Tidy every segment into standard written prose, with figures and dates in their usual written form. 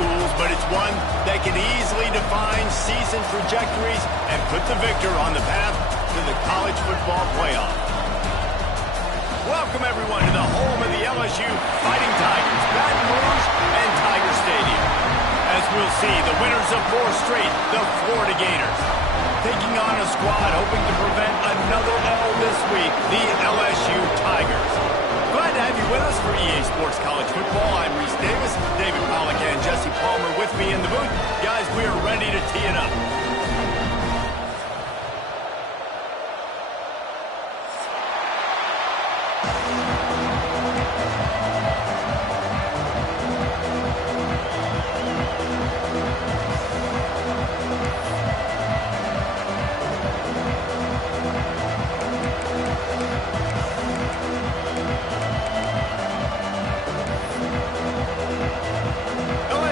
schools, but it's one that can easily define season trajectories and put the victor on the path to the college football playoff. Welcome, everyone, to the home of the LSU Fighting Tigers, Baton Rouge and Tiger Stadium. As we'll see, the winners of 4 straight, the Florida Gators, taking on a squad hoping to prevent another L this week, the LSU Tigers. Glad to have you with us for EA Sports College Football. I'm Reese Davis, David Pollack and Jesse Palmer with me in the booth. Guys, we are ready to tee it up.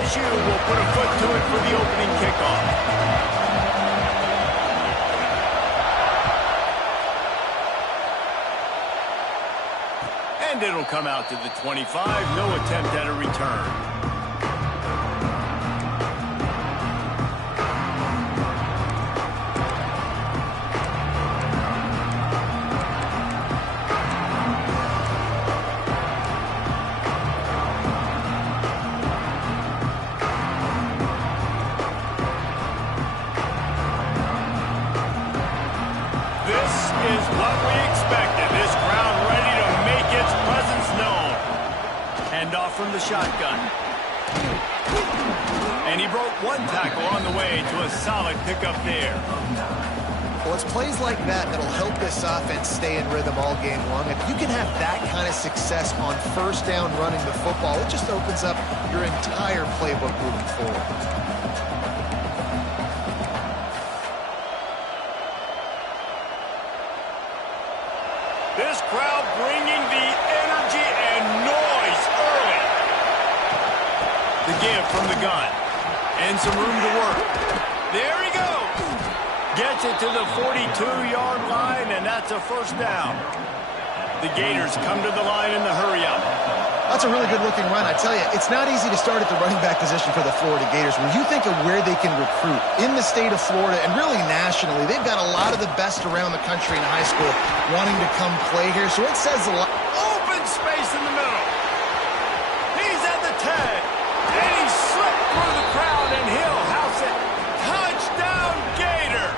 Will put a foot to it for the opening kickoff. And it'll come out to the 25. No attempt at a return. From the shotgun. And he broke one tackle on the way to a solid pickup there. Well, it's plays like that that'll help this offense stay in rhythm all game long. If you can have that kind of success on first down running the football, it just opens up your entire playbook moving forward. This crowd bringing the energy and noise early. The give from the gun. And some room to work. There he goes. Gets it to the 42-yard line, and that's a first down. The Gators come to the line in the hurry-up. That's a really good-looking run. I tell you, it's not easy to start at the running back position for the Florida Gators. When you think of where they can recruit in the state of Florida and really nationally, they've got a lot of the best around the country in high school wanting to come play here. So it says a lot. Open space in the middle. He's at the 10. And he slipped through the crowd, and he'll house it. Touchdown, Gators!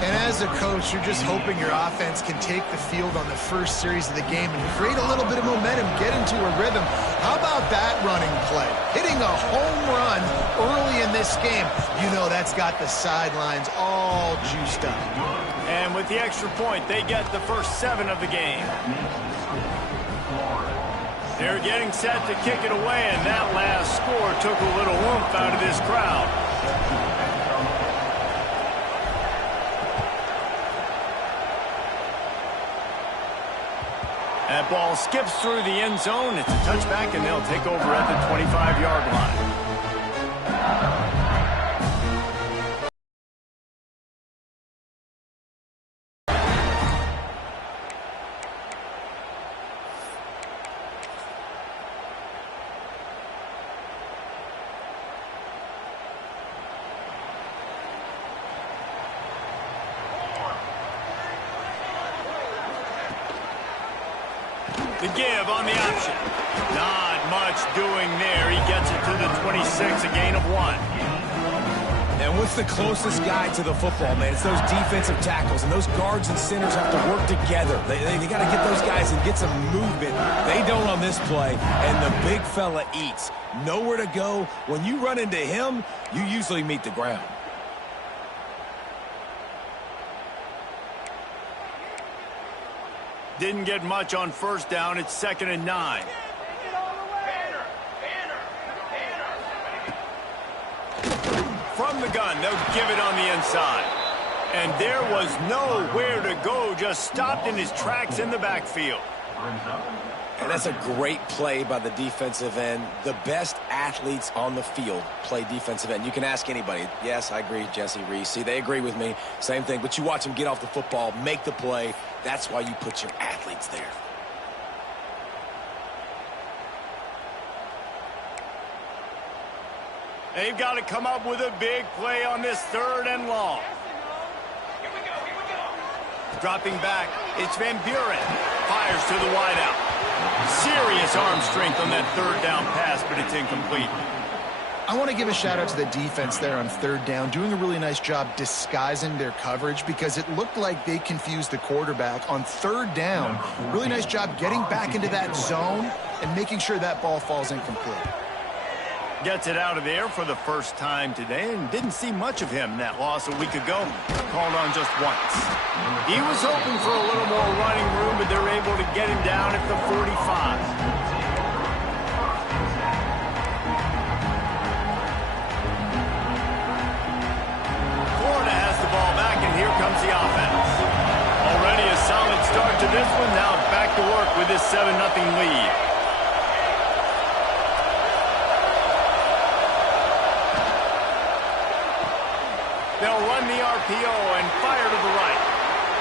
And as a coach, you're just hoping your offense can take the field on the first series of the game and create a little bit of momentum, get into a rhythm. How about that running play? Hitting a home run early in this game. You know that's got the sidelines all juiced up. And with the extra point, they get the first 7 of the game. They're getting set to kick it away, and that last score took a little oomph out of this crowd. That ball skips through the end zone. It's a touchback, and they'll take over at the 25-yard line. The give on the option. Not much doing there. He gets it to the 26, a gain of 1. And what's the closest guy to the football, man? It's those defensive tackles, and those guards and centers have to work together. They got to get those guys and get some movement. They don't on this play, and the big fella eats. Nowhere to go. When you run into him, you usually meet the ground. Didn't get much on first down. It's 2nd and 9. From the gun, they'll give it on the inside. And there was nowhere to go, just stopped in his tracks in the backfield. And that's a great play by the defensive end. The best athletes on the field play defensive end. You can ask anybody. Yes, I agree, Jesse, Reese. See, they agree with me. Same thing. But you watch them get off the football, make the play. That's why you put your athletes there. They've got to come up with a big play on this 3rd and long. Dropping back, it's Van Buren. Fires to the wideout. Serious arm strength on that 3rd down pass, but it's incomplete. I want to give a shout out to the defense there on 3rd down, doing a really nice job disguising their coverage because it looked like they confused the quarterback on 3rd down. Really nice job getting back into that zone and making sure that ball falls incomplete. Gets it out of there for the first time today and didn't see much of him in that loss a week ago. Called on just once. He was hoping for a little more running room, but they're able to get him down at the 45. Here comes the offense. Already a solid start to this one. Now back to work with this 7-0 lead. They'll run the RPO and fire to the right.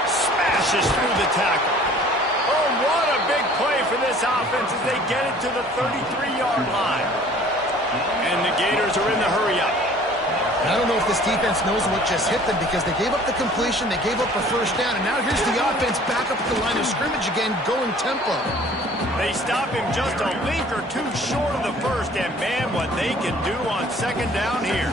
Smashes through the tackle. Oh, what a big play for this offense as they get it to the 33-yard line. And the Gators are in the hurry-up. I don't know if this defense knows what just hit them because they gave up the completion, they gave up a 1st down, and now here's the offense back up at the line of scrimmage again, going tempo. They stop him just a link or two short of the 1st, and man, what they can do on 2nd down here.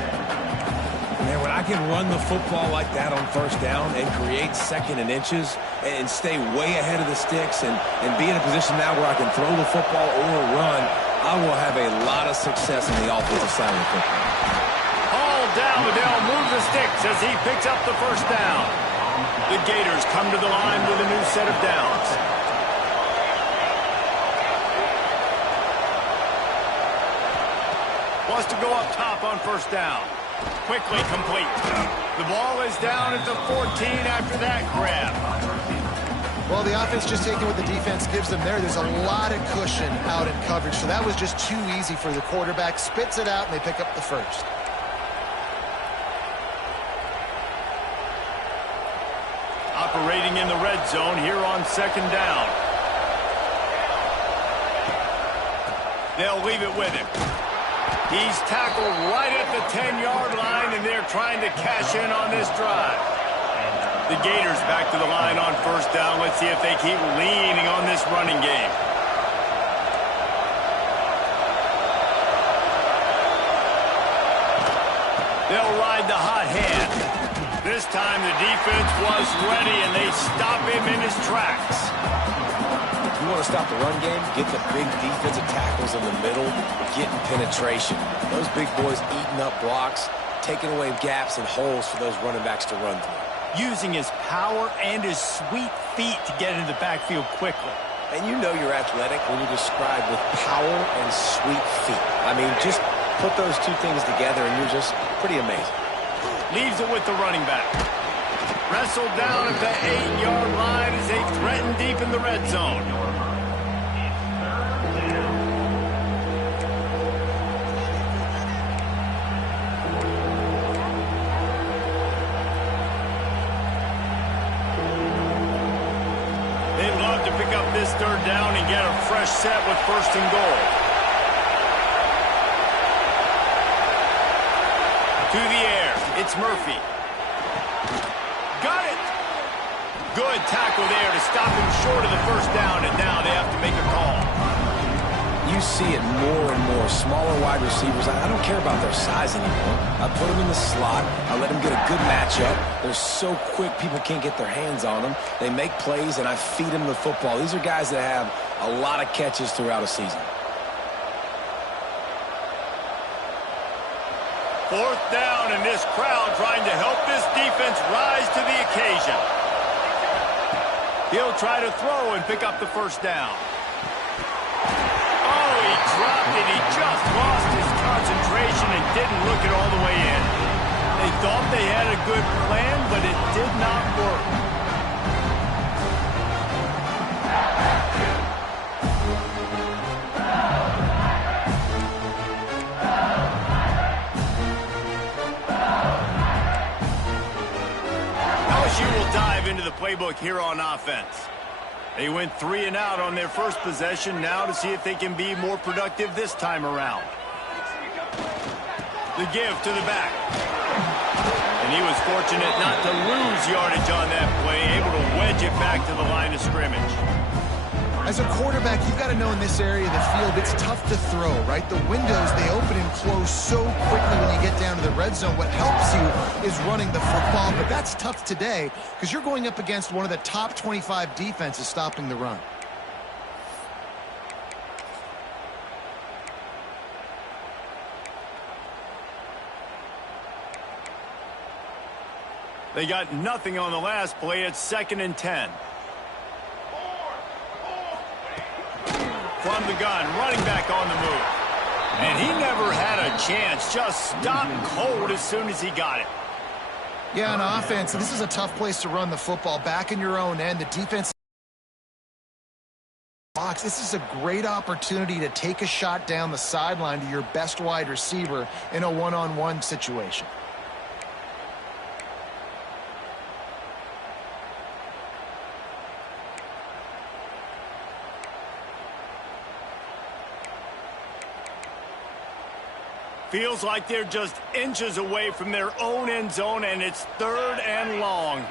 Man, when I can run the football like that on 1st down and create 2nd and inches and stay way ahead of the sticks and be in a position now where I can throw the football or run, I will have a lot of success on the offensive side of the football. Down, but they'll move the sticks as he picks up the 1st down. The Gators come to the line with a new set of downs. Wants to go up top on 1st down. Quickly complete. The ball is down at the 14 after that grab. Well, the offense just taking what the defense gives them there. There's a lot of cushion out in coverage, so that was just too easy for the quarterback. Spits it out, and they pick up the 1st. Operating in the red zone here on 2nd down. They'll leave it with him. He's tackled right at the 10-yard line, and they're trying to cash in on this drive. The Gators back to the line on 1st down. Let's see if they keep leaning on this running game. They'll ride the hot hand. This time the defense was ready, and they stop him in his tracks. You want to stop the run game? Get the big defensive tackles in the middle, getting penetration. Those big boys eating up blocks, taking away gaps and holes for those running backs to run through. Using his power and his sweet feet to get into the backfield quickly. And you know you're athletic when you're described with power and sweet feet. I mean, just put those two things together, and you're just pretty amazing. Leaves it with the running back. Wrestled down at the 8-yard line as they threaten deep in the red zone. They'd love to pick up this 3rd down and get a fresh set with 1st and goal. To the air, it's Murphy. Got it! Good tackle there to stop him short of the 1st down, and now they have to make a call. You see it more and more. Smaller wide receivers, I don't care about their size anymore. I put them in the slot. I let them get a good matchup. They're so quick, people can't get their hands on them. They make plays, and I feed them the football. These are guys that have a lot of catches throughout a season. 4th down, and this crowd trying to help this defense rise to the occasion. He'll try to throw and pick up the 1st down. Oh, he dropped it. He just lost his concentration and didn't look it all the way in. They thought they had a good plan, but it did not work. Will dive into the playbook here on offense. They went 3 and out on their first possession, now to see if they can be more productive this time around. The give to the back. And he was fortunate not to lose yardage on that play, able to wedge it back to the line of scrimmage. As a quarterback, you've got to know in this area of the field, it's tough to throw, right? The windows, they open and close so quickly when you get down to the red zone. What helps you is running the football, but that's tough today because you're going up against one of the top 25 defenses stopping the run. They got nothing on the last play. It's 2nd and 10. From the gun, running back on the move. And he never had a chance. Just stopped cold as soon as he got it. Yeah, on offense, this is a tough place to run the football. Back in your own end, the defense box. This is a great opportunity to take a shot down the sideline to your best wide receiver in a one-on-one situation. Feels like they're just inches away from their own end zone, and it's 3rd and long.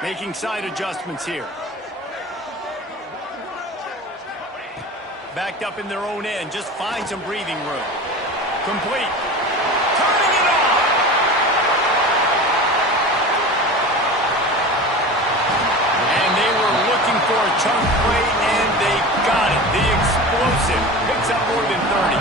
Making side adjustments here. Backed up in their own end, just find some breathing room. Complete. Turning it on! And they were looking for a chunk play, and they got it. The explosive picks up more than 30.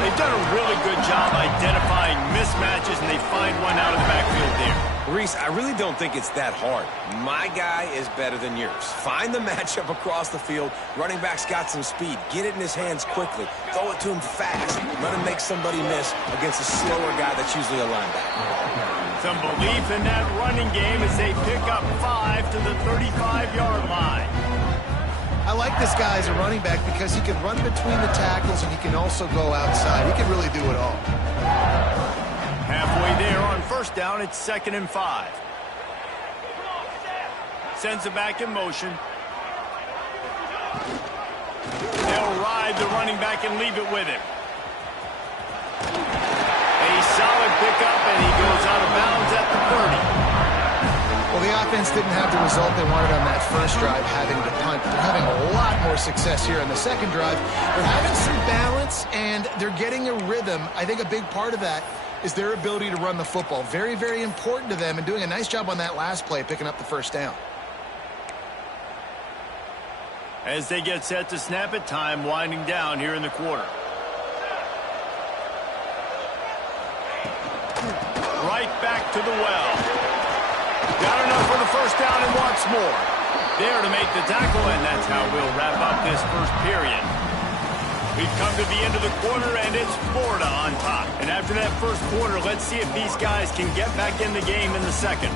They've done a really good job identifying mismatches, and they find one out of the backfield there. Reese, I really don't think it's that hard. My guy is better than yours. Find the matchup across the field. Running back's got some speed. Get it in his hands quickly. Throw it to him fast. Let him make somebody miss against a slower guy that's usually a linebacker. Some belief in that running game as they pick up 5 to the 35-yard line. I like this guy as a running back because he can run between the tackles and he can also go outside. He can really do it all. Halfway there on 1st down, it's 2nd and 5. Sends it back in motion. They'll ride the running back and leave it with him. A solid pickup, and he goes out of bounds at the 30. Well, the offense didn't have the result they wanted on that first drive, having to punt. They're having a lot more success here on the second drive. They're having some balance, and they're getting a rhythm. I think a big part of that is their ability to run the football. Very, very important to them, and doing a nice job on that last play, picking up the 1st down. As they get set to snap it, time winding down here in the quarter. Right back to the well. Got enough for the 1st down and wants more. There to make the tackle, and that's how we'll wrap up this first period. We've come to the end of the quarter, and it's Florida on top. And after that first quarter, let's see if these guys can get back in the game in the second.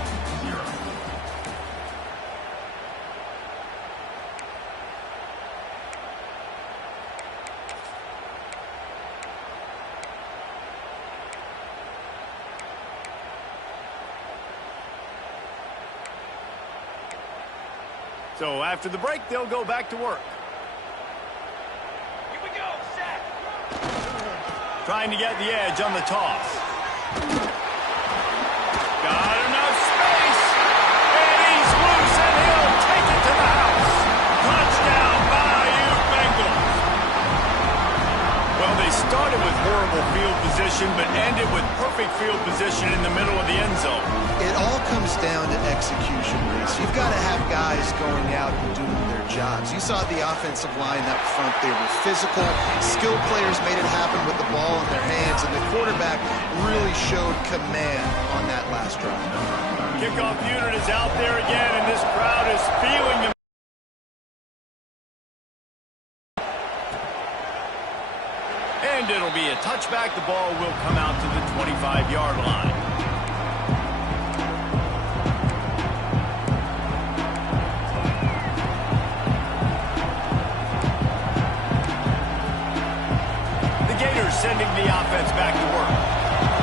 So after the break, they'll go back to work. Here we go, set. Trying to get the edge on the toss. Got enough space. And he's loose, and he'll take it to the house. Touchdown, Bayou Bengals. Well, they started with horrible field position, but ended with perfect field position in the middle of the end zone. It all comes down to execution, Reese. You've got to have guys going out and doing their jobs. You saw the offensive line up front. They were physical. Skilled players made it happen with the ball in their hands, and the quarterback really showed command on that last drive. Kickoff unit is out there again, and this crowd is feeling them. And it'll be a touchback. The ball will come out to the 25-yard line. Sending the offense back to work.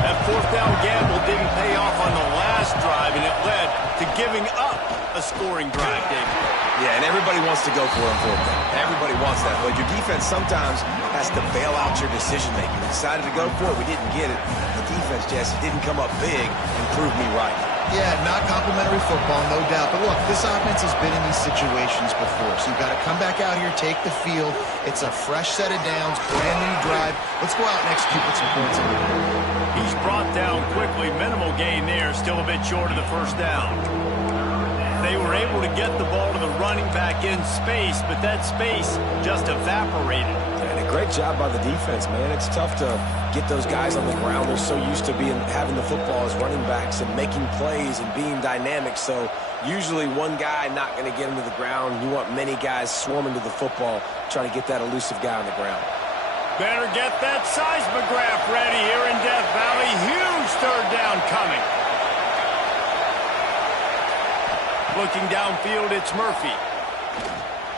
That fourth down gamble didn't pay off on the last drive, and it led to giving up a scoring drive, David. Yeah, and everybody wants to go for it on fourth down. Everybody wants that, but your defense sometimes has to bail out your decision-making. We decided to go for it. We didn't get it. The defense, Jesse, didn't come up big and prove me right. Yeah, not complimentary football, no doubt. But look, this offense has been in these situations before, so you've got to come back out here, take the field. It's a fresh set of downs, brand new drive. Let's go out and execute with some points. He's brought down quickly. Minimal gain there, still a bit short of the first down. They were able to get the ball to the running back in space, but that space just evaporated. And a great job by the defense, man. It's tough to get those guys on the ground. They're so used to having the football as running backs and making plays and being dynamic. So usually one guy not going to get him to the ground. You want many guys swarming to the football, trying to get that elusive guy on the ground. Better get that seismograph ready here in Death Valley. Huge third down coming. Looking downfield, it's Murphy.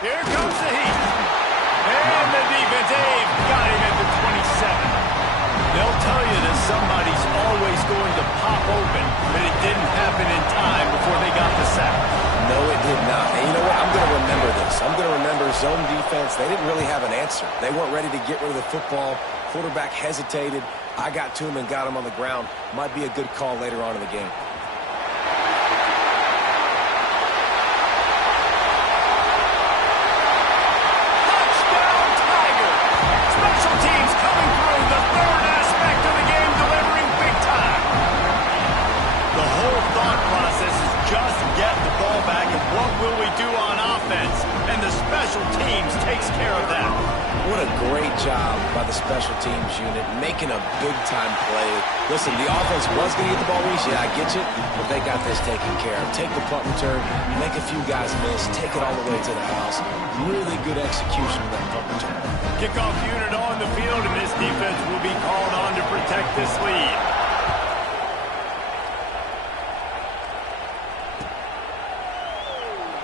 Here comes the heat. And the defense, they've got him at the 27. They'll tell you that somebody's always going to pop open, but it didn't happen in time before they got the sack. No, it did not. And you know what? I'm going to remember this. I'm going to remember zone defense. They didn't really have an answer. They weren't ready to get rid of the football. Quarterback hesitated. I got to him and got him on the ground. Might be a good call later on in the game. Teams takes care of that. What a great job by the special teams unit, making a big-time play. Listen, the offense was going to get the ball reach. Yeah, I get you, but they got this taken care of. Take the punt return, make a few guys miss, take it all the way to the house. Really good execution of that punt return. Kickoff unit on the field, and this defense will be called on to protect this lead.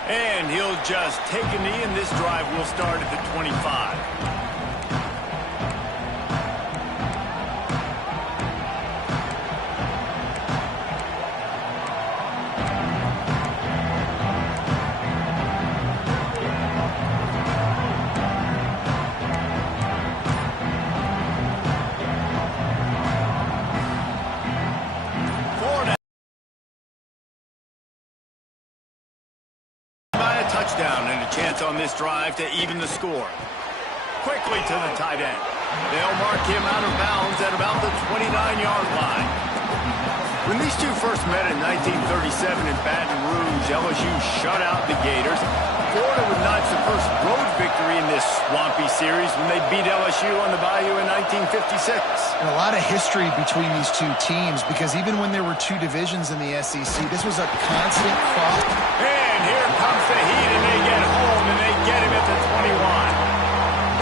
And he'll just take a knee, and this drive will start at the 25. Touchdown and a chance on this drive to even the score. Quickly to the tight end. They'll mark him out of bounds at about the 29-yard line. When these two first met in 1937 in Baton Rouge, LSU shut out the Gators. Florida would notch the first road victory in this swampy series when they beat LSU on the Bayou in 1956. And a lot of history between these two teams, because even when there were two divisions in the SEC, this was a constant cross. And here comes the heat, and they get home, and they get him at the 21.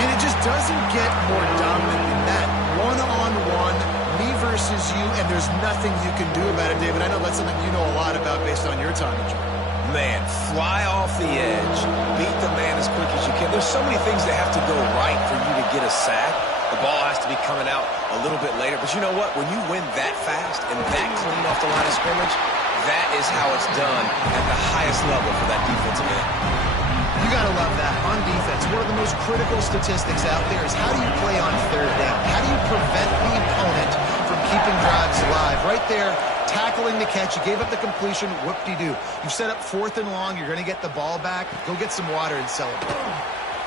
And it just doesn't get more dominant than that. One-on-one, me versus you, and there's nothing you can do about it, David. I know that's something you know a lot about based on your time in Jordan. Man, fly off the edge, beat the man as quick as you can. There's so many things that have to go right for you to get a sack. The ball has to be coming out a little bit later. But you know what? When you win that fast and that clean off the line of scrimmage, that is how it's done at the highest level for that defensive end. You got to love that. On defense, one of the most critical statistics out there is how do you play on third down? How do you prevent the opponent from keeping drives alive? Right there, tackling the catch. You gave up the completion. Whoop-de-doo. You've set up 4th and long. You're going to get the ball back. Go get some water and celebrate.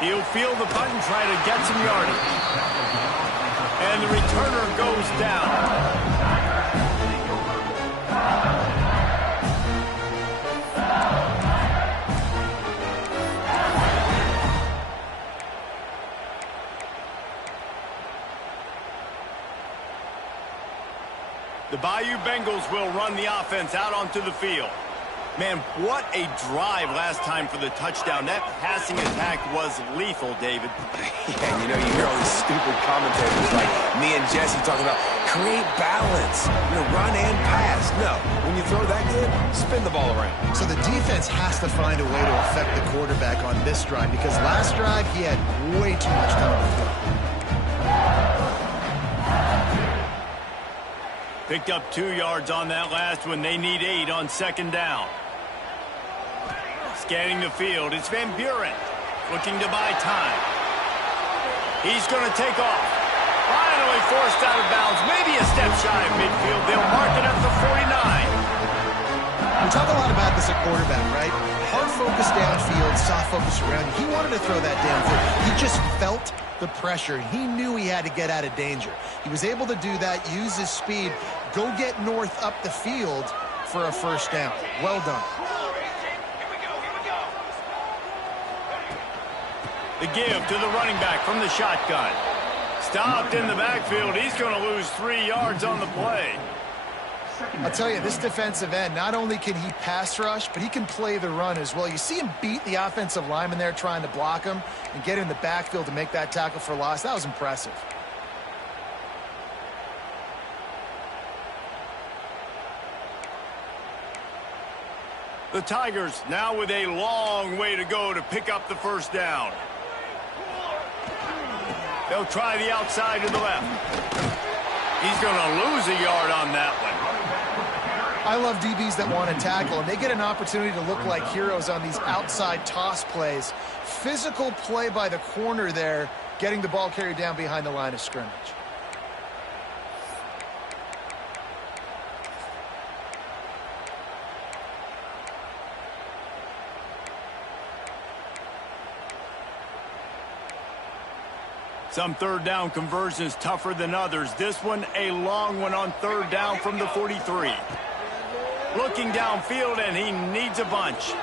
He'll feel the punt and try to get some yardage. And the returner goes down. The Bayou Bengals will run the offense out onto the field. Man, what a drive last time for the touchdown. That passing attack was lethal, David. Yeah, you know, you hear all these stupid commentators like me and Jesse talking about create balance, run and pass. No, when you throw that good, spin the ball around. So the defense has to find a way to affect the quarterback on this drive, because last drive he had way too much time to throw. Picked up 2 yards on that last one. They need 8 on second down. Scanning the field, it's Van Buren looking to buy time. He's going to take off. Finally forced out of bounds, maybe a step shy of midfield. They'll mark it at the 49. We talk a lot about this at quarterback, right? Hard focus downfield, soft focus around you. He wanted to throw that downfield. He just felt the pressure. He knew he had to get out of danger. He was able to do that, use his speed, go get north up the field for a first down. Well done. The give to the running back from the shotgun. Stopped in the backfield. He's going to lose 3 yards on the play. I'll tell you, this defensive end, not only can he pass rush, but he can play the run as well. You see him beat the offensive lineman there trying to block him and get in the backfield to make that tackle for loss. That was impressive. The Tigers now with a long way to go to pick up the first down. They'll try the outside to the left. He's going to lose a yard on that one. I love DBs that want to tackle, and they get an opportunity to look like heroes on these outside toss plays. Physical play by the corner there, getting the ball carried down behind the line of scrimmage. Some third down conversions tougher than others. This one a long one on third down from the 43. Looking downfield, and he needs a bunch. He's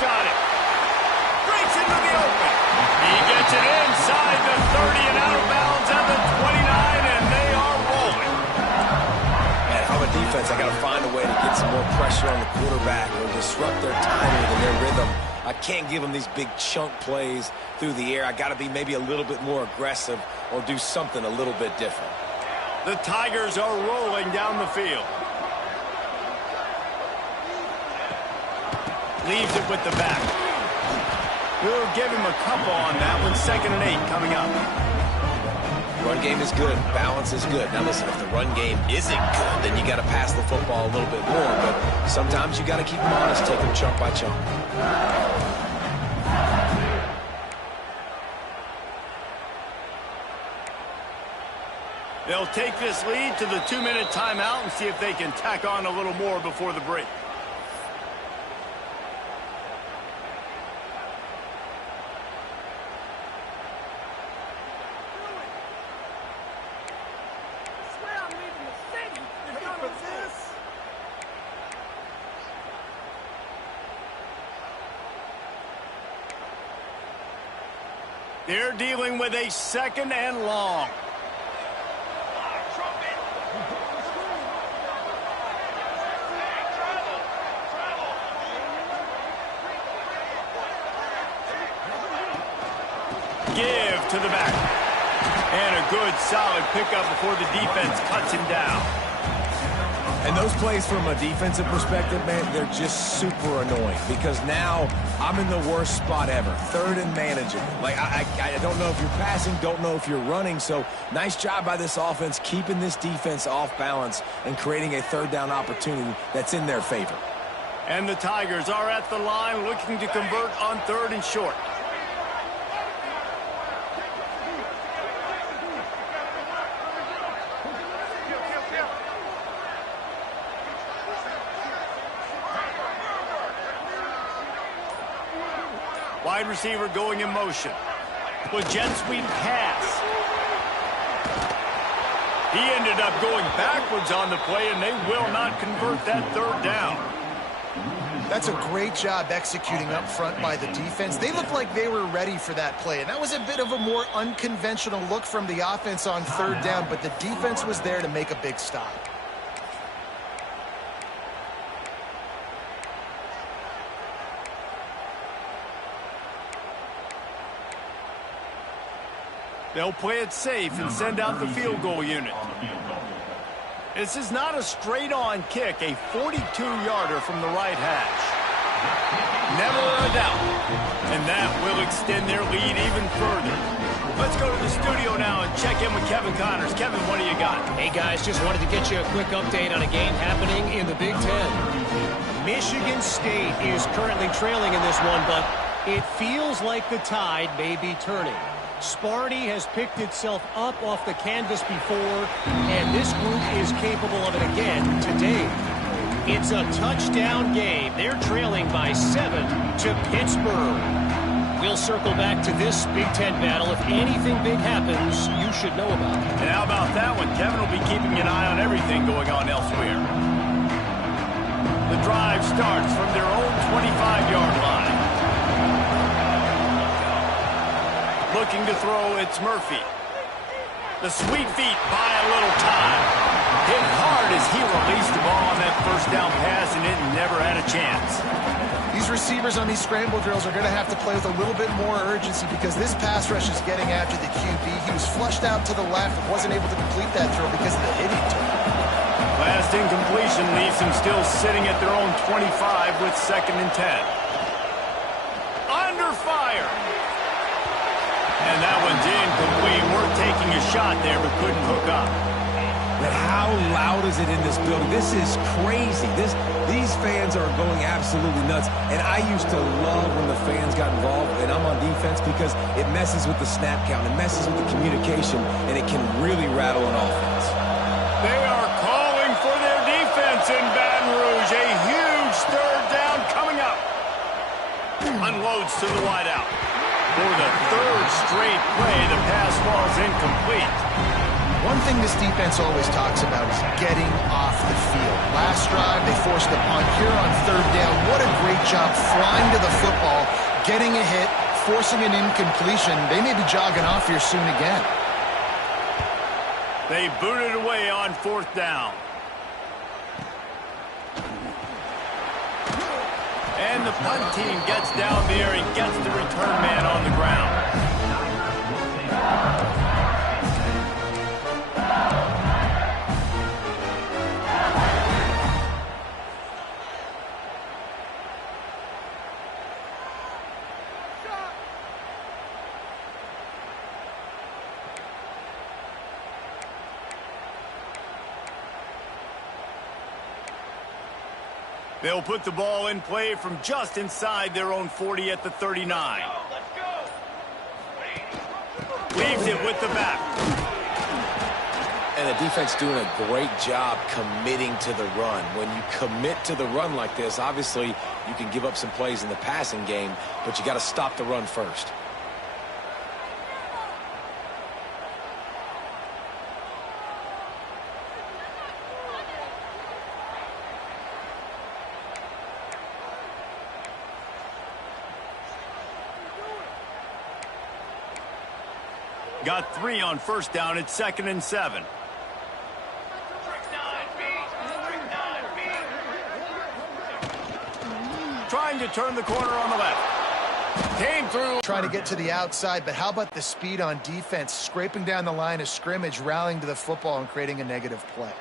got it. Breaks into the open. He gets it inside the 30 and out of bounds at the 29, and they are rolling. And if I'm a defense, I got to find a way to get some more pressure on the quarterback or disrupt their timing and their rhythm. I can't give them these big chunk plays through the air. I got to be maybe a little bit more aggressive or do something a little bit different. The Tigers are rolling down the field. Leaves it with the back. We'll give him a couple on that one. 2nd and 8 coming up. Run game is good. Balance is good. Now listen, if the run game isn't good, then you got to pass the football a little bit more. But sometimes you got to keep them honest, take them chunk by chunk. They'll take this lead to the 2-minute timeout and see if they can tack on a little more before the break. They're dealing with a 2nd and long. Give to the back. And a good, solid pickup before the defense cuts him down. And those plays from a defensive perspective, man, they're just super annoying because now I'm in the worst spot ever. 3rd and manageable. Like, I don't know if you're passing, don't know if you're running. So nice job by this offense keeping this defense off balance and creating a 3rd down opportunity that's in their favor. And the Tigers are at the line looking to convert on 3rd and short. Wide receiver going in motion. With jet sweep pass. He ended up going backwards on the play, and they will not convert that 3rd down. That's a great job executing up front by the defense. They looked like they were ready for that play, and that was a bit of a more unconventional look from the offense on 3rd down, but the defense was there to make a big stop. They'll play it safe and send out the field goal unit. This is not a straight-on kick, a 42-yarder from the right hash. Never a doubt. And that will extend their lead even further. Let's go to the studio now and check in with Kevin Connors. Kevin, what do you got? Hey, guys, just wanted to get you a quick update on a game happening in the Big Ten. Michigan State is currently trailing in this one, but it feels like the tide may be turning. Sparty has picked itself up off the canvas before, and this group is capable of it again today. It's a touchdown game. They're trailing by 7 to Pittsburgh. We'll circle back to this Big Ten battle. If anything big happens, you should know about it. And how about that one? Kevin will be keeping an eye on everything going on elsewhere. The drive starts from their own 25-yard line. Looking to throw, it's Murphy. The sweet feet buy a little time. Hit hard as he released the ball on that first down pass, and it never had a chance. These receivers on these scramble drills are going to have to play with a little bit more urgency because this pass rush is getting after the QB. He was flushed out to the left and wasn't able to complete that throw because of the hit he took. Last incompletion leaves them still sitting at their own 25 with 2nd and 10. Under fire. And that one's incomplete. We're taking a shot there, but couldn't hook up. But how loud is it in this building? This is crazy. These fans are going absolutely nuts. And I used to love when the fans got involved, and I'm on defense because it messes with the snap count. It messes with the communication, and it can really rattle an offense. They are calling for their defense in Baton Rouge. A huge 3rd down coming up. Unloads to the wideout. For the 3rd straight play, the pass falls incomplete. One thing this defense always talks about is getting off the field. Last drive, they forced the punt. Here on 3rd down, what a great job flying to the football, getting a hit, forcing an incompletion. They may be jogging off here soon again. They booted away on 4th down. And the punt team gets down there and gets the return man on the ground. They'll put the ball in play from just inside their own 40 at the 39. Leaves it with the back. And the defense doing a great job committing to the run. When you commit to the run like this, obviously you can give up some plays in the passing game, but you got to stop the run first. Got 3 on 1st down. It's 2nd and 7. Trying to turn the corner on the left. Came through. Trying to get to the outside, but how about the speed on defense? Scraping down the line of scrimmage, rallying to the football, and creating a negative play.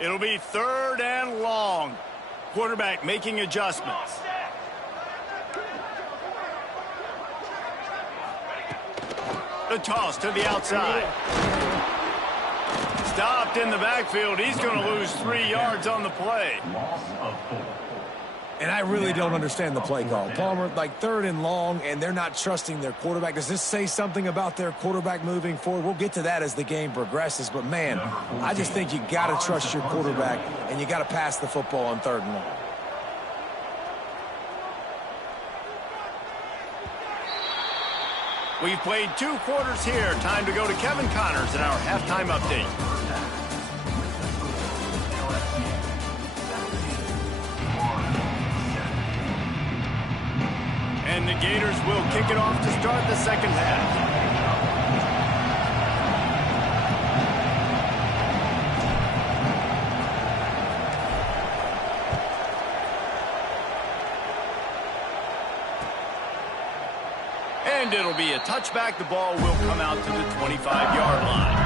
It'll be 3rd and long. Quarterback making adjustments. The toss to the outside. Stopped in the backfield. He's going to lose 3 yards on the play. And I really don't understand the play call. Palmer, like 3rd and long, and they're not trusting their quarterback. Does this say something about their quarterback moving forward? We'll get to that as the game progresses. But, man, I just think you got to trust your quarterback, and you got to pass the football on 3rd and long. We've played 2 quarters here. Time to go to Kevin Connors in our halftime update. And the Gators will kick it off to start the 2nd half. And it'll be a touchback. The ball will come out to the 25-yard line.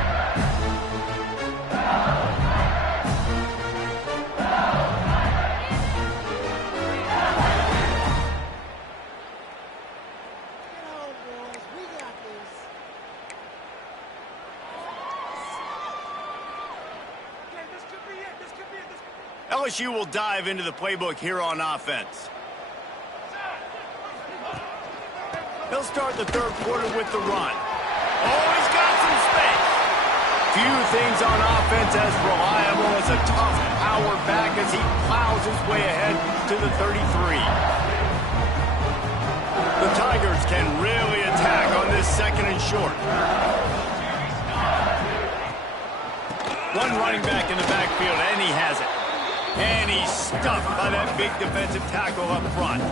LSU will dive into the playbook here on offense. They'll start the third quarter with the run. Oh, he's got some space. Few things on offense as reliable as a tough power back as he plows his way ahead to the 33. The Tigers can really attack on this second and short. One running back in the backfield, and he has it. And he's stuffed by that big defensive tackle up front.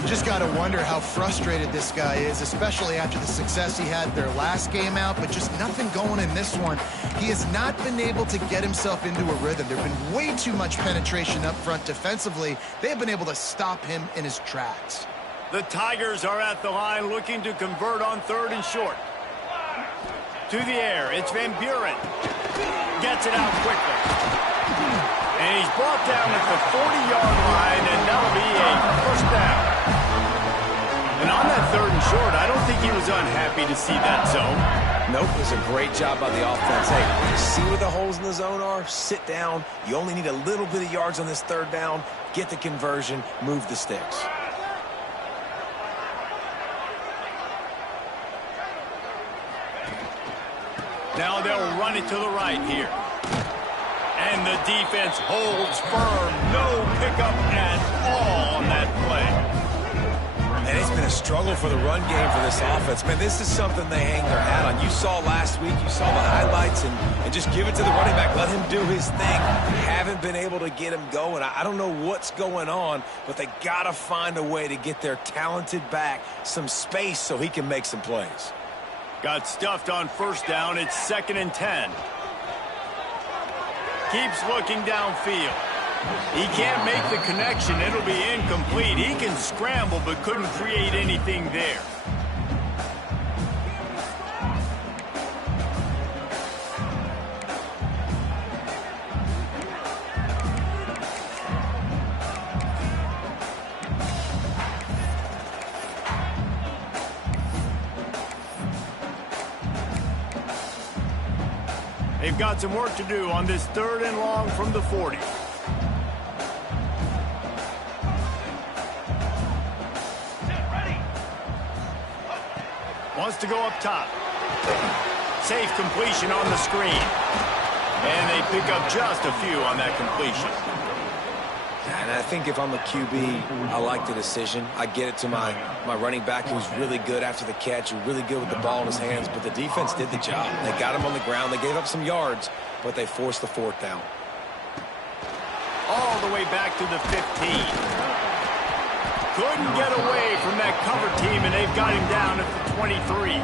You just got to wonder how frustrated this guy is, especially after the success he had their last game out, but just nothing going in this one. He has not been able to get himself into a rhythm. There have been way too much penetration up front defensively. They have been able to stop him in his tracks. The Tigers are at the line looking to convert on third and short. To the air, it's Van Buren. Gets it out quickly. And he's brought down at the 40-yard line, and that'll be a first down. And on that third and short, I don't think he was unhappy to see that zone. Nope, it was a great job by the offense. Hey, you see where the holes in the zone are? Sit down. You only need a little bit of yards on this third down. Get the conversion. Move the sticks. Now they'll run it to the right here. And the defense holds firm. No pickup at all on that play. And it's been a struggle for the run game for this offense. Man, this is something they hang their hat on. You saw last week, you saw the highlights, and just give it to the running back. Let him do his thing. Haven't been able to get him going. I don't know what's going on, but they got to find a way to get their talented back some space so he can make some plays. Got stuffed on first down. It's 2nd and 10. Keeps looking downfield. He can't make the connection. It'll be incomplete. He can scramble but couldn't create anything there. They've got some work to do on this third and long from the 40. Wants to go up top. Safe completion on the screen. And they pick up just a few on that completion. And I think if I'm a QB, I like the decision. I get it to my running back who's really good after the catch, who's really good with the ball in his hands, but the defense did the job. They got him on the ground. They gave up some yards, but they forced the fourth down. All the way back to the 15. Couldn't get away from that cover team, and they've got him down at the 23.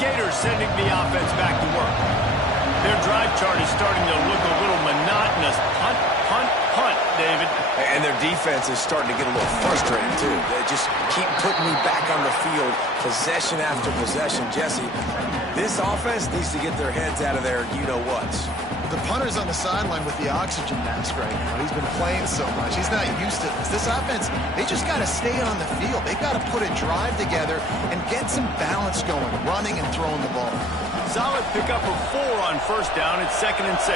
Gators sending the offense back to work. Their drive chart is starting to look a little monotonous. Punt, punt, punt, David. And their defense is starting to get a little frustrated, too. They just keep putting me back on the field, possession after possession. Jesse, this offense needs to get their heads out of their you-know-whats. The punter's on the sideline with the oxygen mask right now. He's been playing so much. He's not used to this. This offense, they just got to stay on the field. They got to put a drive together and get some balance going, running and throwing the ball. Solid pickup of 4 on first down. It's 2nd and 6.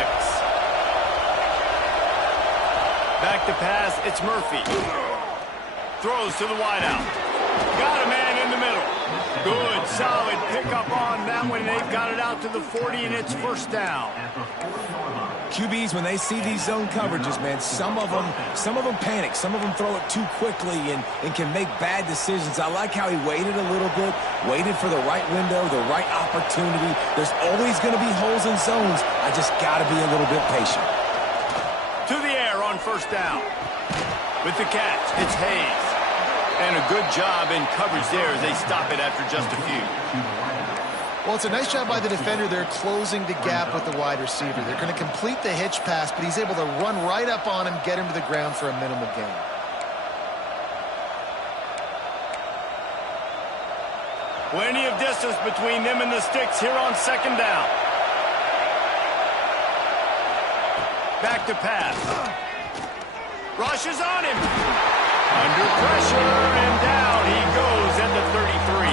Back to pass. It's Murphy. Throws to the wideout. Got a man in the middle. Good, solid pickup on that one. They've got it out to the 40, and it's first down. QBs, when they see these zone coverages, man, some of them panic. Some of them throw it too quickly and can make bad decisions. I like how he waited a little bit, waited for the right window, the right opportunity. There's always going to be holes in zones. I just got to be a little bit patient. To the air on first down. With the catch, it's Hayes. And a good job in coverage there as they stop it after just a few. Well, it's a nice job by the defender. They're closing the gap with the wide receiver. They're going to complete the hitch pass, but he's able to run right up on him, get him to the ground for a minimal gain. Plenty of distance between them and the sticks here on second down. Back to pass. Rushes on him. Under pressure, and down he goes at the 33.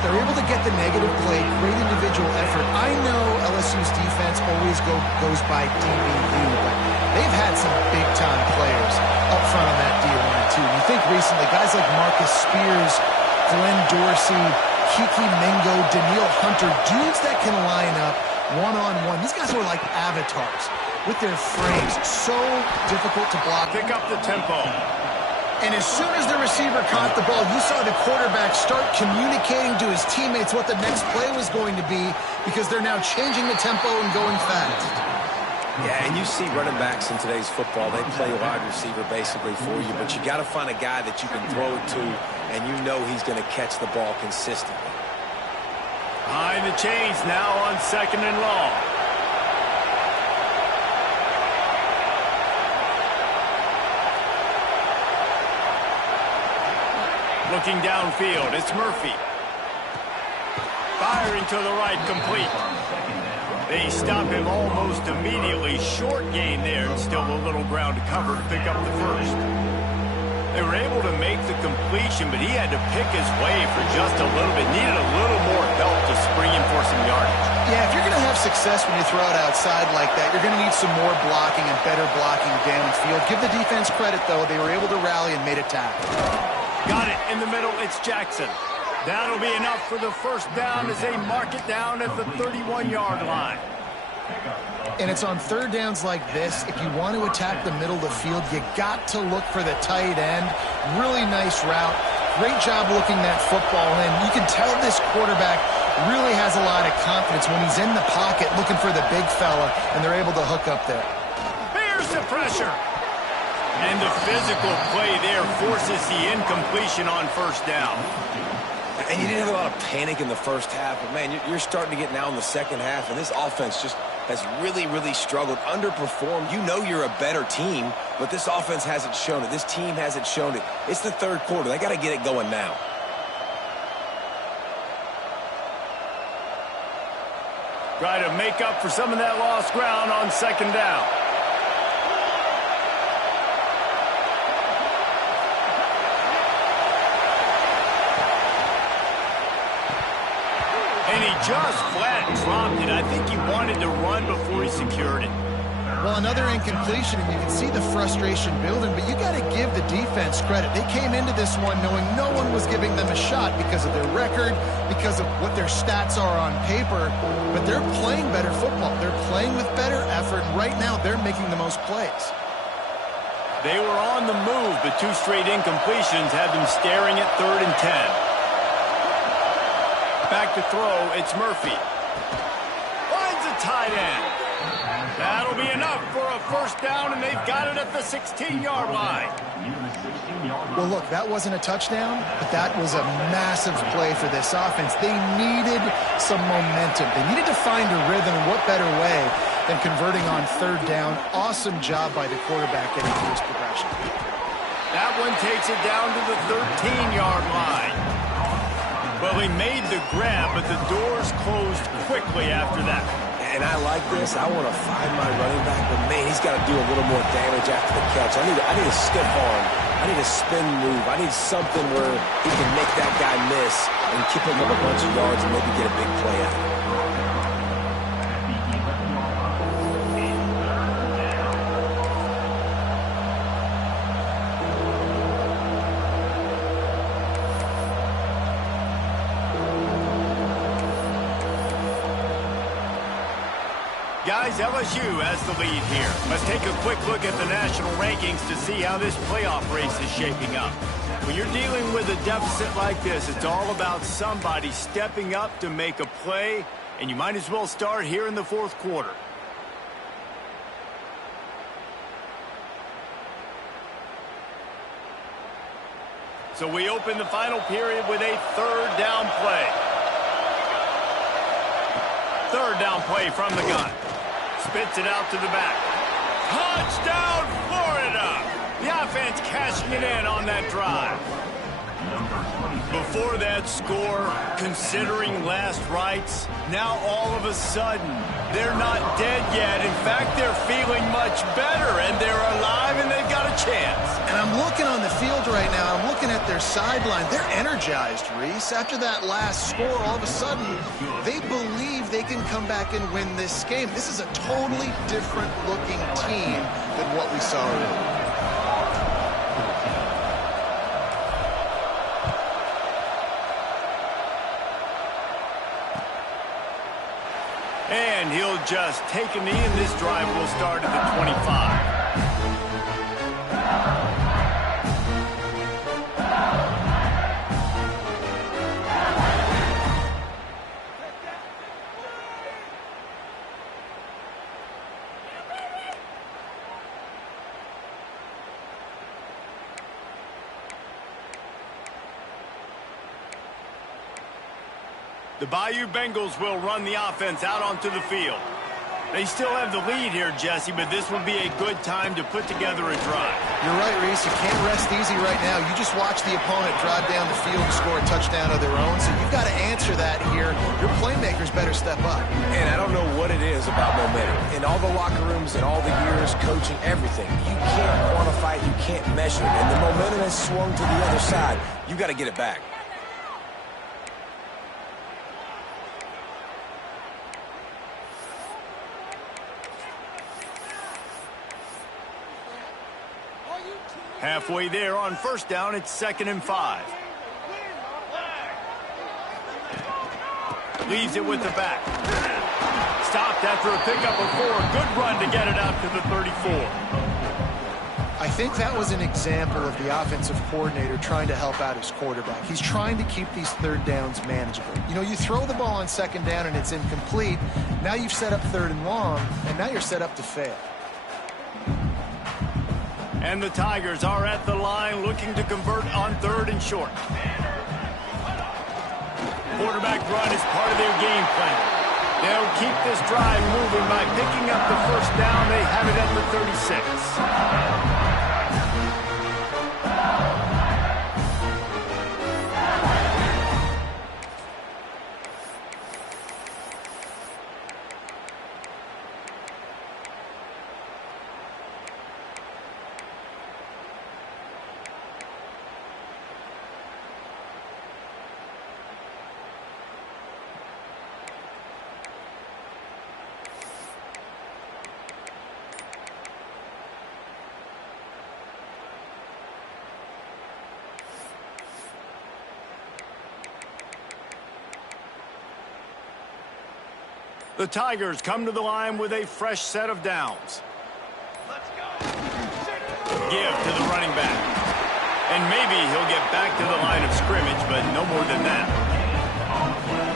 but they're able to get the negative play, great individual effort. I know LSU's defense always goes by DBU, but they've had some big-time players up front on that D-line, too. And you think recently, guys like Marcus Spears, Glenn Dorsey, Kiki Mingo, Daniil Hunter, dudes that can line up one-on-one. These guys are like avatars with their frames. So difficult to block. Pick up the tempo. And as soon as the receiver caught the ball, you saw the quarterback start communicating to his teammates what the next play was going to be, because they're now changing the tempo and going fast. Yeah, and you see running backs in today's football, they play wide receiver basically for you, but you got to find a guy that you can throw it to, and you know he's going to catch the ball consistently. Behind the chains now on 2nd and long. Looking downfield, it's Murphy. Firing to the right, complete. They stop him almost immediately. Short gain there, and still a little ground to cover to pick up the first. They were able to make the completion, but he had to pick his way for just a little bit. Needed a little more help to spring him for some yardage. Yeah, if you're going to have success when you throw it outside like that, you're going to need some more blocking and better blocking downfield. Give the defense credit, though. They were able to rally and made a tackle. Got it in the middle. It's Jackson. That'll be enough for the first down as they mark it down at the 31-yard line. And it's on third downs like this. If you want to attack the middle of the field, you got to look for the tight end. Really nice route. Great job looking that football in. You can tell this quarterback really has a lot of confidence when he's in the pocket looking for the big fella, and they're able to hook up there. Bears the pressure. And the physical play there forces the incompletion on first down. And you didn't have a lot of panic in the first half, but, man, you're starting to get now in the second half, and this offense just has really, really struggled, underperformed. You know you're a better team, but this offense hasn't shown it. This team hasn't shown it. It's the third quarter. They got to get it going now. Try to make up for some of that lost ground on second down. And he just flat dropped it. I think he wanted to run before he secured it. Well, another incompletion, and you can see the frustration building, but you got to give the defense credit. They came into this one knowing no one was giving them a shot because of their record, because of what their stats are on paper, but they're playing better football. They're playing with better effort, and right now they're making the most plays. They were on the move, but two straight incompletions had them staring at 3rd and 10. Back to throw, it's Murphy. Finds a tight end. That'll be enough for a first down, and they've got it at the 16-yard line. Well, look, that wasn't a touchdown, but that was a massive play for this offense. They needed some momentum. They needed to find a rhythm, and what better way than converting on third down. Awesome job by the quarterback getting through his progression. That one takes it down to the 13-yard line. Well, he made the grab, but the doors closed quickly after that. And I like this. I want to find my running back, but, man, he's got to do a little more damage after the catch. I need a stiff arm. I need a spin move. I need something where he can make that guy miss and keep him up a bunch of yards and maybe get a big play out of it. Guys, LSU has the lead here. Let's take a quick look at the national rankings to see how this playoff race is shaping up. When you're dealing with a deficit like this, it's all about somebody stepping up to make a play, and you might as well start here in the fourth quarter. So we open the final period with a third down play. Third down play from the gun. Spits it out to the back. Touchdown, Florida! The offense cashing it in on that drive. Before that score, considering last rites, now all of a sudden, they're not dead yet. In fact, they're feeling much better, and they're alive, and they've got a chance. And I'm looking on the field right now. I'm looking at their sideline. They're energized, Reese. After that last score, all of a sudden, they believe they can come back and win this game. This is a totally different-looking team than what we saw earlier. And he'll just take a knee, and this drive will start at the 25. The Bayou Bengals will run the offense out onto the field. They still have the lead here, Jesse, but this will be a good time to put together a drive. You're right, Reese. You can't rest easy right now. You just watch the opponent drive down the field and score a touchdown of their own, so you've got to answer that here. Your playmakers better step up. And I don't know what it is about momentum. In all the locker rooms and all the years, coaching, everything, you can't quantify it, you can't measure it. And the momentum has swung to the other side. You got to get it back. Halfway there on first down, it's 2nd and 5. Leaves it with the back. Stopped after a pickup of 4. Good run to get it out to the 34. I think that was an example of the offensive coordinator trying to help out his quarterback. He's trying to keep these third downs manageable. You know, you throw the ball on 2nd down and it's incomplete. Now you've set up 3rd and long, and now you're set up to fail. And the Tigers are at the line looking to convert on 3rd and short. Quarterback run is part of their game plan. They'll keep this drive moving by picking up the first down. They have it at the 36. The Tigers come to the line with a fresh set of downs. Give to the running back. And maybe he'll get back to the line of scrimmage, but no more than that.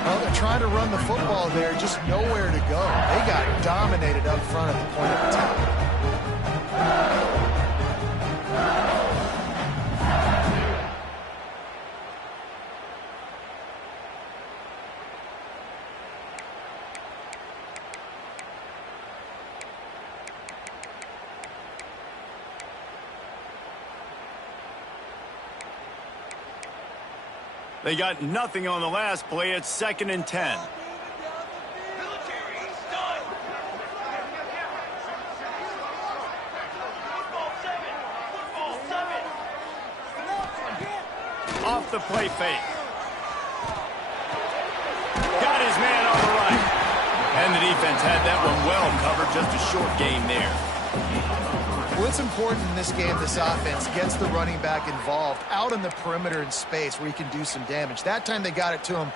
Well, they're trying to run the football there, just nowhere to go. They got dominated up front at the point of attack. They got nothing on the last play. It's 2nd and 10. Off the play fake. Got his man on the right. And the defense had that one well covered. Just a short gain there. Well, it's important in this game, this offense gets the running back involved out on the perimeter in space where he can do some damage. That time they got it to him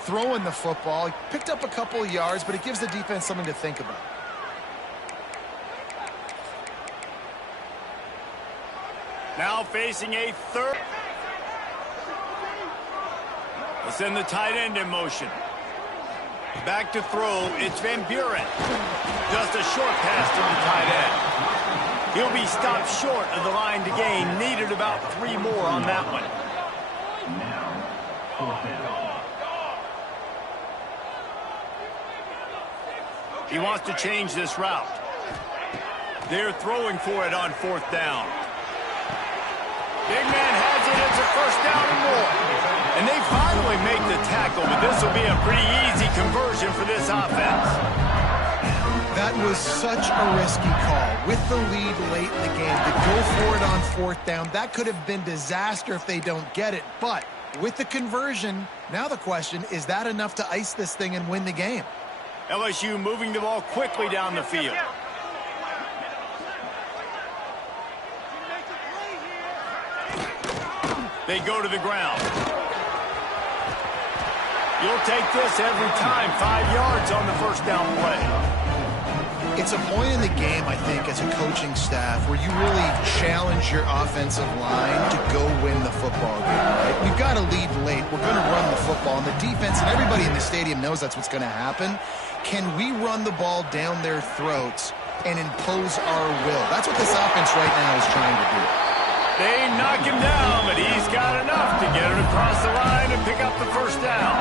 throwing the football. He picked up a couple of yards, but it gives the defense something to think about. Now facing a third. They'll send the tight end in motion. Back to throw. It's Van Buren. Just a short pass to the tight end. He'll be stopped short of the line to gain. Needed about 3 more on that one. He wants to change this route. They're throwing for it on 4th down. Big man has it at It's a first down and more. And they finally make the tackle, but this will be a pretty easy conversion for this offense. That was such a risky call. With the lead late in the game, to go for it on fourth down, that could have been disaster if they don't get it. But with the conversion, now the question, is that enough to ice this thing and win the game? LSU moving the ball quickly down the field. They go to the ground. You'll take this every time. 5 yards on the first down play. It's a point in the game, I think, as a coaching staff where you really challenge your offensive line to go win the football game, right? We've got to lead late. We're going to run the football. And the defense and everybody in the stadium knows that's what's going to happen. Can we run the ball down their throats and impose our will? That's what this offense right now is trying to do. They knock him down, but he's got enough to get it across the line and pick up the first down.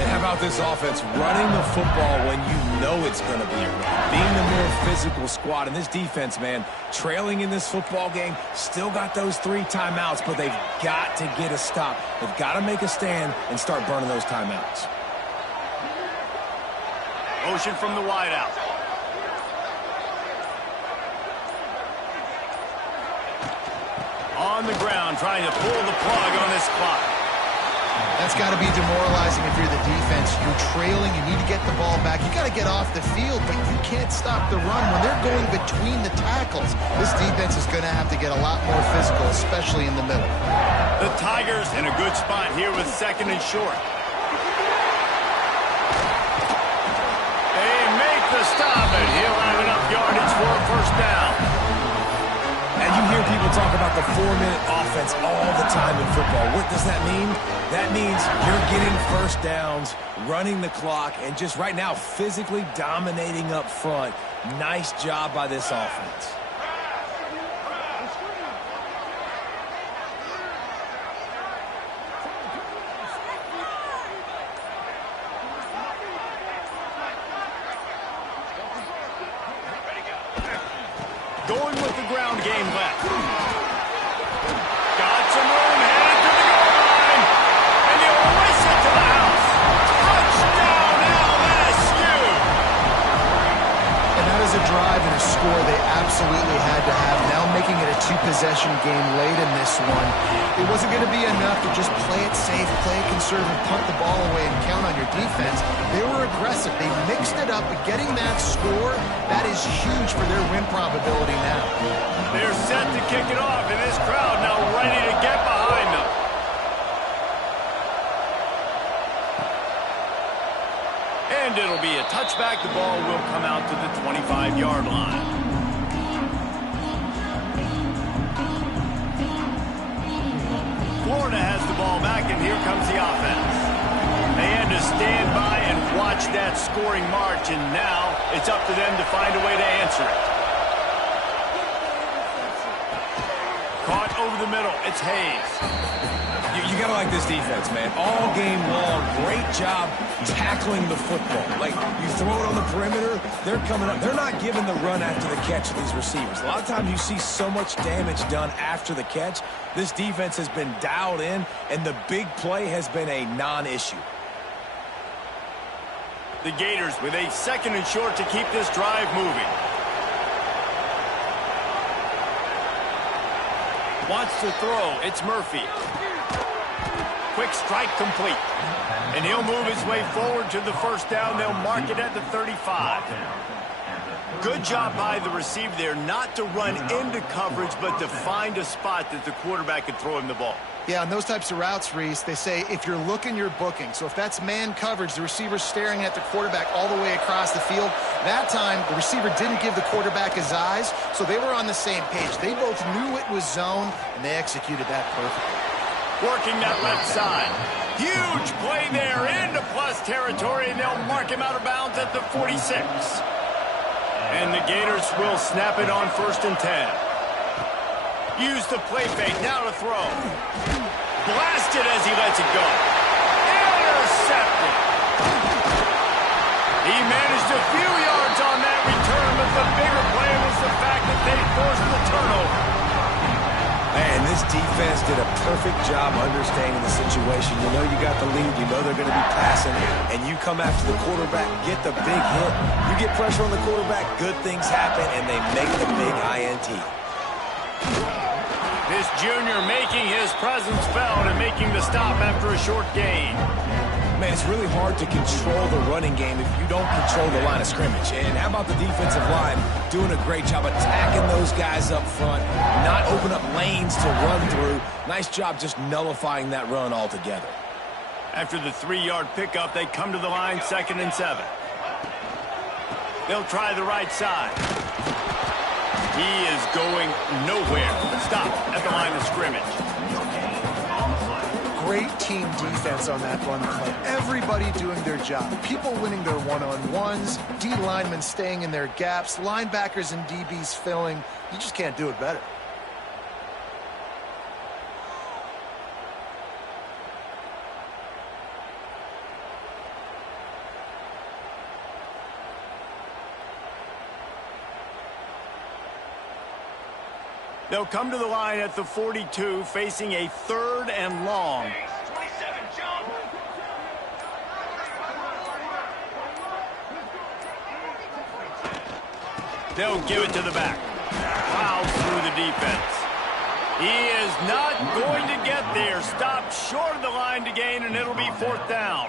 And how about this offense running the football when you know it's going to be a run? Being the more physical squad. And this defense, man, trailing in this football game, still got those 3 timeouts, but they've got to get a stop. They've got to make a stand and start burning those timeouts. Motion from the wideout. On the ground, trying to pull the plug on this clock. That's got to be demoralizing if you're the defense. You're trailing. You need to get the ball back. You got to get off the field, but you can't stop the run. When they're going between the tackles, this defense is going to have to get a lot more physical, especially in the middle. The Tigers in a good spot here with second and short. They make the stop, and he'll have enough yardage for a first down. And you hear people talk about the 4-minute offense all the time in football. What does that mean? That means you're getting first downs, running the clock, and just right now physically dominating up front. Nice job by this offense. Going with the ground game left. Got some room, headed to the goal line. And he'll race it to the house. Touchdown, LSU. And that is a drive and a score they absolutely had to have. Now making it a 2-possession game late in this one. It wasn't going to be enough to just play it safe, play it conservative, punt the ball away, and count on your defense. They were aggressive. They mixed it up, but getting that score, that is huge for their win probability now. They're set to kick it off, and this crowd now ready to get behind them. And it'll be a touchback. The ball will come out to the 25-yard line. Florida has the ball back, and here comes the offense. They had to stand by and watch that scoring march, and now it's up to them to find a way to answer it. Caught over the middle. It's Hayes. You got to like this defense, man. All game long, great job tackling the football. Like, you throw it on the perimeter, they're coming up. They're not giving the run after the catch to these receivers. A lot of times you see so much damage done after the catch. This defense has been dialed in, and the big play has been a non-issue. The Gators with a second and short to keep this drive moving. Wants to throw. It's Murphy. Quick strike complete. And he'll move his way forward to the first down. They'll mark it at the 35. Good job by the receiver there not to run into coverage, but to find a spot that the quarterback could throw him the ball. Yeah, on those types of routes, Reese, they say if you're looking, you're booking. So if that's man coverage, the receiver's staring at the quarterback all the way across the field. That time, the receiver didn't give the quarterback his eyes, so they were on the same page. They both knew it was zone, and they executed that perfectly. Working that left side. Huge play there into plus territory, and they'll mark him out of bounds at the 46. And the Gators will snap it on 1st and 10. Use the play fake, now to throw. Blasted as he lets it go. Intercepted. He managed a few yards on that return, but the bigger play was the fact that they forced the turnover. Man, this This defense did a perfect job understanding the situation. You know you got the lead. You know they're going to be passing. And you come after the quarterback, get the big hit. You get pressure on the quarterback, good things happen, and they make the big INT. This junior making his presence felt and making the stop after a short gain. Man, it's really hard to control the running game if you don't control the line of scrimmage. And how about the defensive line doing a great job attacking those guys up front, not open up lanes to run through. Nice job just nullifying that run altogether. After the 3-yard pickup, they come to the line, 2nd and 7. They'll try the right side. He is going nowhere. Stop at the line of scrimmage. Great team defense on that run play. Everybody doing their job. People winning their one-on-ones, D linemen staying in their gaps, linebackers and DBs filling. You just can't do it better. They'll come to the line at the 42, facing a 3rd and long. They'll give it to the back. Plows through the defense. He is not going to get there. Stopped short of the line to gain, and it'll be 4th down.